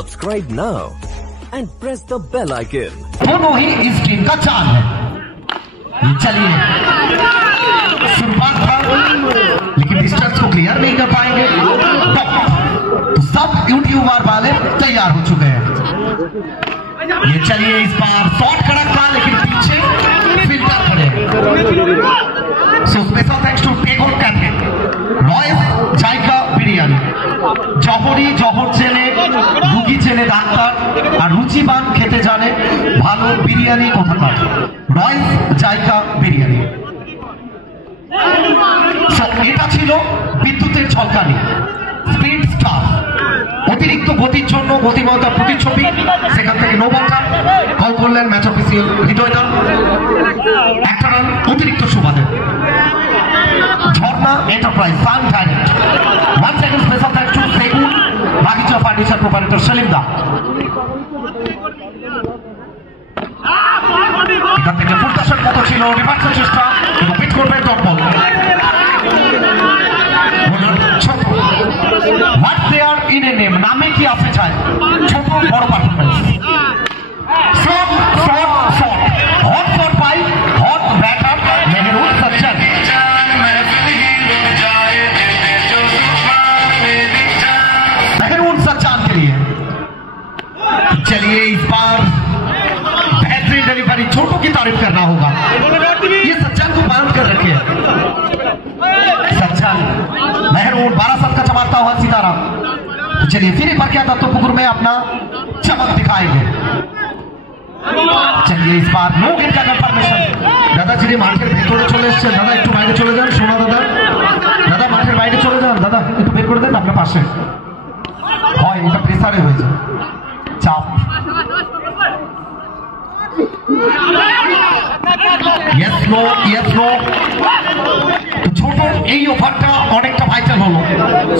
Subscribe now and press the bell icon. दोनों ही इस team का चाल है। चलिए शुरुआत था लेकिन डिस्टेंस को क्लियर नहीं कर पाएंगे तो सब यूट्यूबर वाले तैयार हो चुके हैं। ये चलिए इस बार शॉट कड़क था लेकिन पीछे फिल्टर खड़े। So special thanks to take on captain রয়েস জায়গা বিরিয়ানি। জহরি জহর চেনে, রুগী চেনে ডাক্তার, আর রুচিবান খেতে জানে ভালো বিরিয়ানি কোথাকার। রয়েস জায়গা বিরিয়ানি। এটা ছিল বিদ্যুতের ঝলকানি, স্পিড স্টার। অতিরিক্ত গতির জন্য গতিময়তার প্রতিচ্ছবি, সেখান থেকে নো বলটা কল করলেন ম্যাচ অফিসিয়াল হৃদয়দা। একটা রান অতিরিক্ত সুবাদে। Jharna enterprise sun direct. 1 second special thanks to Segun Bagicha furniture proprietor Selim দা। এখান থেকে ফুলটাসের মতো ছিল রিভার্সের চেষ্টা এবং পিট করবে ডট বল। ছোট what there in a name, নামে কি আসতে চায় ছোট বড় performance. Shot shot shot hot shot by hot batter Mehrun Sajjan. Mehrun सच्चान के लिए चलिए इस बार बेहतरीन डिलीवरी, छोटों की तारीफ करना होगा। ये सच्चान को बांध कर रखे हैं। सच्चान मेहरून 12 साल का चमकता हुआ सितारा। चलिए फिर एक बार क्या दत्तोपुकुर में अपना चमक दिखाएंगे। चलिए इस बार नो गेट का कंफर्मेशन। दादा जी माठेर भेतरे चले एसेছেন, दादा একটু বাইরে চলে যান। সোনা দাদা, দাদা মাঠের বাইরে চলে যান, দাদা একটু বের করে দেন আপনার পাশে। হয় এটা প্রেসারে হয়ে যায়, চাপ। Yes no yes no. ছোট এই ওভারটা অনেকটা ভাইটাল হলো।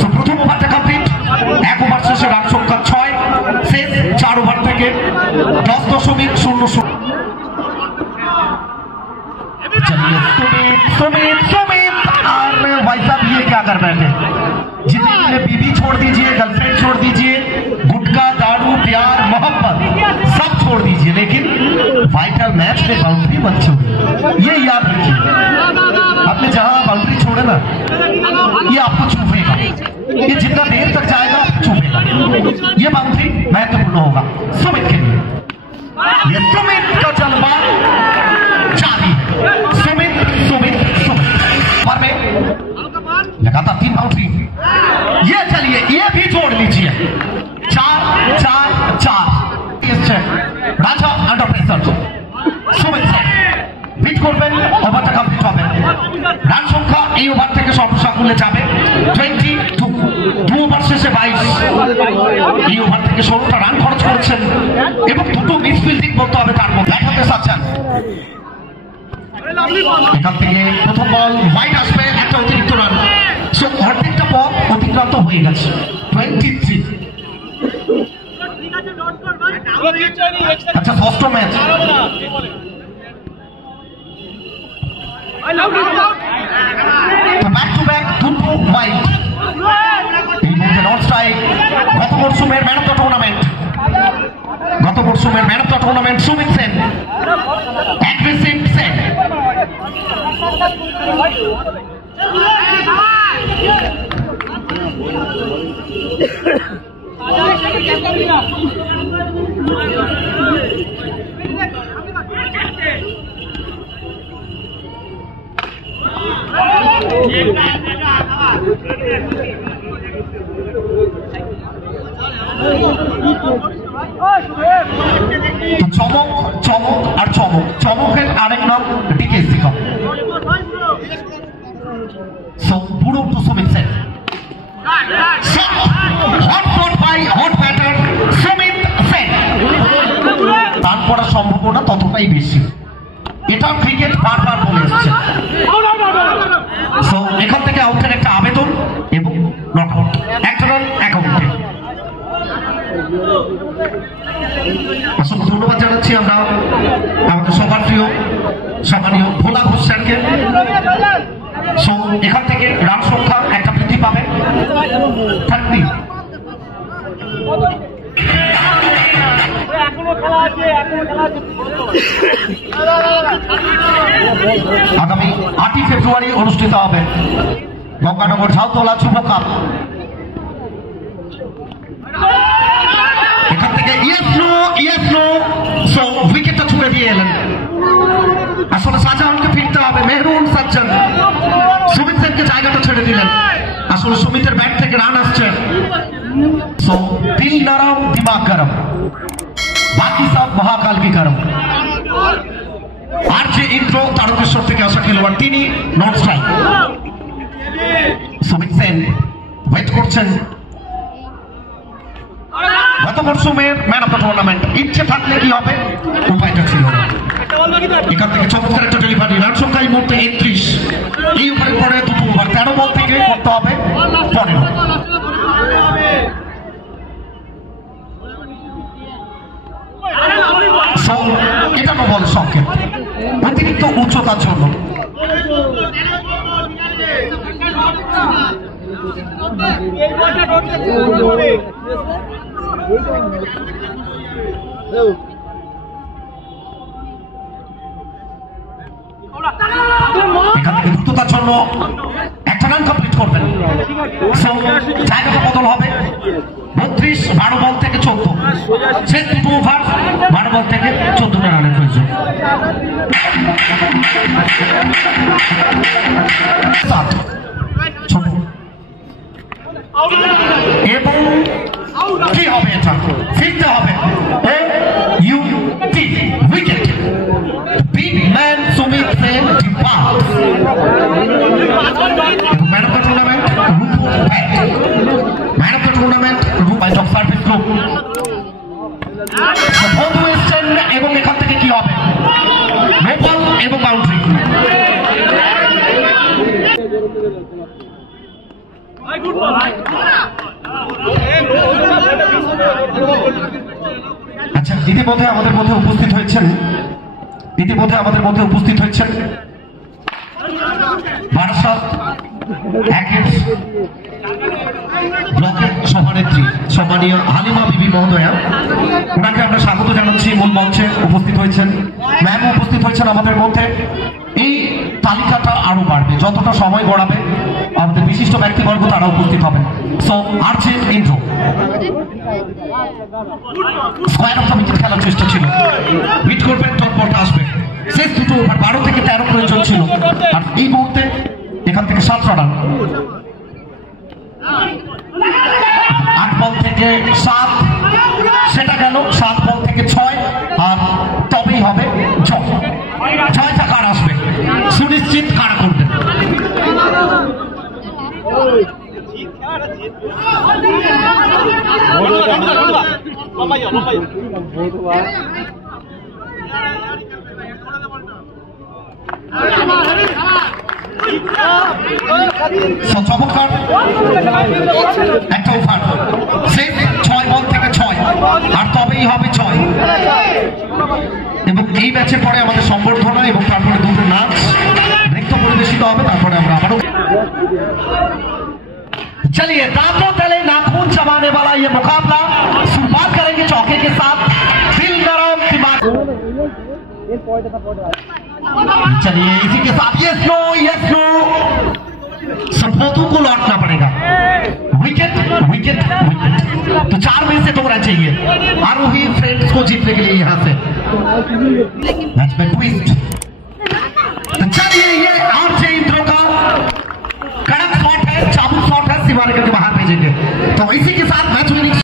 সো প্রথম ওভারটা কমপ্লিট। এক ওভার শেষে রান সংখ্যা 6, শেষ 4 ওভার থেকে 10.00। चलिए सुमित सुमित सुमित और भाई साहब ये क्या कर बैठे। जितने बीबी छोड़ दीजिए, गर्लफ्रेंड छोड़ दीजिए, गुटखा दारू प्यार मोहब्बत सब छोड़ दीजिए, लेकिन वाइटल मैच में बाउंड्री मत छोड़िए। ये याद रखिए, आपने जहां बाउंड्री छोड़े ना ये आपको चूमेगा। ये जितना देर तक जाएगा चूमेगा। ये बाउंड्री महत्वपूर्ण होगा सुमित के लिए। ये सुमित का जलवा जारी है। सुमित सुमित सुमित पर में लगातार 3 बाउंड्री। ये चलिए ये भी जोड़ लीजिए। 4-4-4। রাজা আন্ডার প্রেসার। সুমিত বিট করবেন, ওভারটা কমপ্লিট হবে। রান সংখ্যা এই ওভার থেকে সর্বসাকুল্যে যাবে 22। 2 ওভার শেষে 22। এই ওভার থেকে 16টা রান খরচ করেছেন এবং দুটো মিসফিল্ডিং বলতে হবে তার মধ্যে। ব্যাট হাতে সাচ্চান। এখান থেকে প্রথম বল ওয়াইড আসবে, একটা অতিরিক্ত রান। সো অর্ধেকটা পথ অতিক্রান্ত হয়ে গেছে। 23। আচ্ছা ষষ্ঠ ম্যাচ। ব্যাক টু ব্যাক দুটো ওয়াইড। এই মুহূর্তে নট স্ট্রাইক। গত মরশুমের man of the tournament Sumit Sen. Aggressive Sen. চমক চমক আর চমক। চমকের আরেক নাম ডিকেএসসি কাপ। সো পুরো টু Sumit Sen. Hot shot by hot batter Sumit Sen. Run করার সম্ভাবনা ততটাই বেশি। এটা ক্রিকেট বারবার বলে এসছে। সো এখান থেকে আউটের একটা আবেদন এবং নট আউট। একটা রান এক আউটে। অসংখ্য ধন্যবাদ জানাচ্ছি আমরা আমাদের সবার প্রিয় সম্মানীয় ভোলা ঘোষ স্যারকে। সো এখান থেকে রান সংখ্যা একটা বৃদ্ধি পাবে 30। আগামী 8ই ফেব্রুয়ারি অনুষ্ঠিত হবে গঙ্গানগর ঝাউতলা যুব কাপ। এখান থেকে উইকেটটা ছুড়ে দিয়ে এলেন। আসলে শাহজাহানকে ফিরতে হবে। মেহরুন সজ্জন সুমিত সেনকে জায়গাটা ছেড়ে দিলেন। আসলে সুমিতের ব্যাট থেকে রান আসছে। দিল নরম দিমাগ গরম, বাকি সব মহাকাল কি গরম। আর যে ইন্দ্র তারকেশ্বর থেকে আসা খেলোয়াড়, তিনি non strike. Sumit Sen wait করছেন। গত মরশুমের ম্যান অফ দ্য টুর্নামেন্ট। ইচ্ছে থাকলে কি হবে, উপায়টা ছিল না। এখান থেকে চমৎকার একটা ডেলিভারি। রান সংখ্যা এই মুহূর্তে 31। এই ওভারের পরে দুটো ওভার, 13 বল থেকে করতে হবে 15। এটা তো বল সংকেত অতিরিক্ত উচ্চতার জন্য। এখান থেকে দ্রুততার জন্য একটা রান কমপ্লিট করবেন। জায়গাটা বদল হবে। 32, 12 বল থেকে 14। শেষ দুটো ওভার 12 বল থেকে 14টা রানের প্রয়োজন। এবং কি হবে, এটা ফিরতে হবে। Wicket. Big man Sumit Sen depart. Man of the tournament রূপো bat. Man of the tournament Rup of service group. বন্ধু এসছেন এবং এখান থেকে কি হবে, নো বল এবং বাউন্ডারি। আচ্ছা, ইতিমধ্যে আমাদের মধ্যে উপস্থিত হয়েছেন বারাসাত একের ব্লকের সভানেত্রী সম্মানীয় হালিমা বিবি মহোদয়া। ওনাকে আমরা স্বাগত জানাচ্ছি। মূল মঞ্চে উপস্থিত হয়েছেন, ম্যাম উপস্থিত হয়েছেন আমাদের মধ্যে। এই তালিকাটা আরো বাড়বে যতটা সময় গড়াবে। আমাদের বিশিষ্ট ব্যক্তিবর্গ তারা উপস্থিত হবেন। সো আর যে Indra square of the wicket খেলার চেষ্টা ছিল। হিট করবেন, টপ বলটা আসবে। শেষ দুটো ওভার 12 থেকে 13 প্রয়োজন ছিল। আর এই মুহূর্তে এখান থেকে 7 রান। 8 বল থেকে 7, সেটা গেল 7 বল থেকে 6। আর তবেই হবে জয়। জয়টা কার আসবে সুনিশ্চিত কারা করবে। চমৎকার একটা ওভার। 6 বল থেকে 6, আর তবেই হবে 6। এবং এই ম্যাচে পরে আমাদের সম্বর্ধনা এবং তারপরে দুটো নাচ নৃত্য পরিবেশিত হবে। তারপরে আমরা আবারও चलिए दांतों तले नाखून चबाने वाला ये मुकाबला शुरुआत करेंगे चौके के साथ। दिल नरम दिमाग। चलिए इसी के साथ ये स्लो सपोतों को लौटना पड़ेगा। Wicket wicket wicket. तो 4 में से 2 रन चाहिए आरोही फ्रेंड्स को जीतने के लिए यहाँ से। मैच में ट्विस्ट। तो चलिए ये आरजे इंद्रो का कड़क शॉट है, चाबुक शॉट है, सिवारे करके बाहर भेजेंगे। तो इसी के साथ मैच विनिंग